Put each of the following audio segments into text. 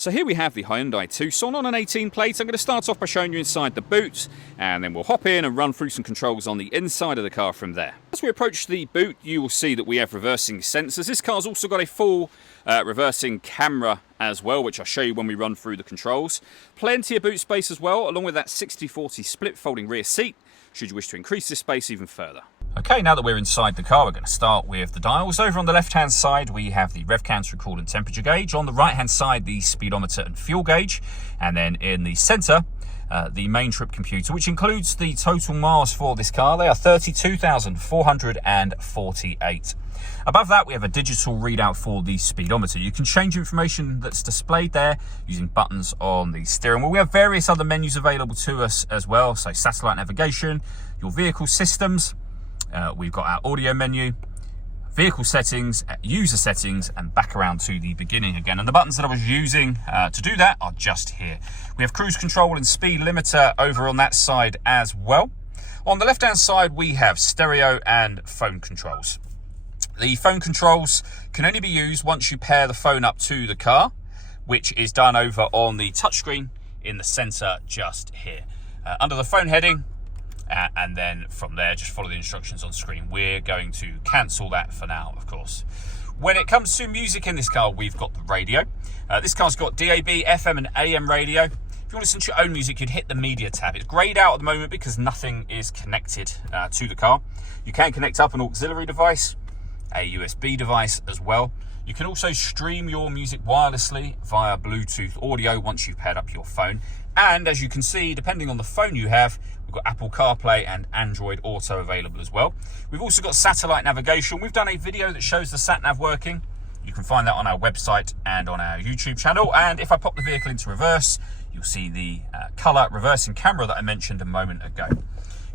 So here we have the Hyundai Tucson on an 18 plate. I'm going to start off by showing you inside the boot, and then we'll hop in and run through some controls on the inside of the car from there. As we approach the boot, you will see that we have reversing sensors. This car's also got a full reversing camera as well, which I'll show you when we run through the controls. Plenty of boot space as well, along with that 60/40 split folding rear seat, should you wish to increase this space even further. Okay, now that we're inside the car, we're going to start with the dials. Over on the left-hand side, we have the rev counter, coolant and temperature gauge. On the right-hand side, the speedometer and fuel gauge. And then in the centre, the main trip computer, which includes the total miles for this car. They are 32,448. Above that, we have a digital readout for the speedometer. You can change information that's displayed there using buttons on the steering wheel. We have various other menus available to us as well. So satellite navigation, your vehicle systems. We've got our audio menu, vehicle settings, user settings, and back around to the beginning again. And the buttons that I was using to do that are just here. We have cruise control and speed limiter over on that side as well. On the left-hand side, we have stereo and phone controls. The phone controls can only be used once you pair the phone up to the car, which is done over on the touchscreen in the center just here. Under the phone heading, and then from there, just follow the instructions on screen. We're going to cancel that for now, of course. When it comes to music in this car, we've got the radio. This car's got DAB, FM and AM radio. If you want to listen to your own music, you'd hit the media tab. It's greyed out at the moment because nothing is connected to the car. You can connect up an auxiliary device, a USB device as well. You can also stream your music wirelessly via Bluetooth audio once you've paired up your phone. And as you can see, depending on the phone you have, we've got Apple CarPlay and Android Auto available as well. We've also got satellite navigation. We've done a video that shows the sat-nav working. You can find that on our website and on our YouTube channel. And if I pop the vehicle into reverse, you'll see the colour reversing camera that I mentioned a moment ago.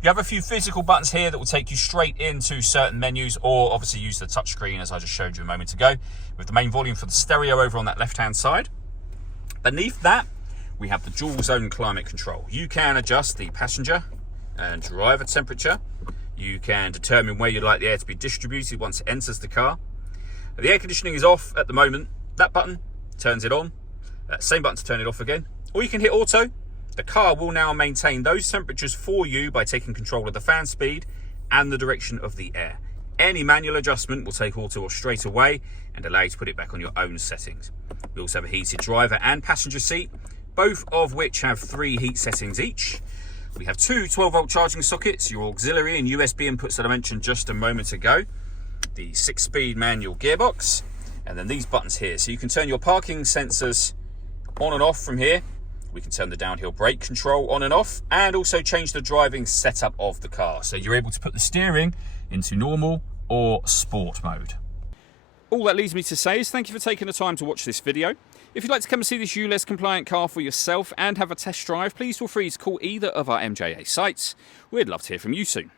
You have a few physical buttons here that will take you straight into certain menus, or obviously use the touchscreen as I just showed you a moment ago, with the main volume for the stereo over on that left-hand side. Beneath that, we have the dual zone climate control. You can adjust the passenger and driver temperature. You can determine where you'd like the air to be distributed once it enters the car. The air conditioning is off at the moment. That button turns it on. Same button to turn it off again. Or you can hit auto. The car will now maintain those temperatures for you by taking control of the fan speed and the direction of the air. Any manual adjustment will take auto off straight away and allow you to put it back on your own settings. We also have a heated driver and passenger seat, both of which have 3 heat settings each. We have 2 12-volt charging sockets, your auxiliary and USB inputs that I mentioned just a moment ago, the 6-speed manual gearbox, and then these buttons here. So you can turn your parking sensors on and off from here. We can turn the downhill brake control on and off, and also change the driving setup of the car. So you're able to put the steering into normal or sport mode. All that leaves me to say is thank you for taking the time to watch this video. If you'd like to come and see this ULEZ compliant car for yourself and have a test drive, please feel free to call either of our MJA sites. We'd love to hear from you soon.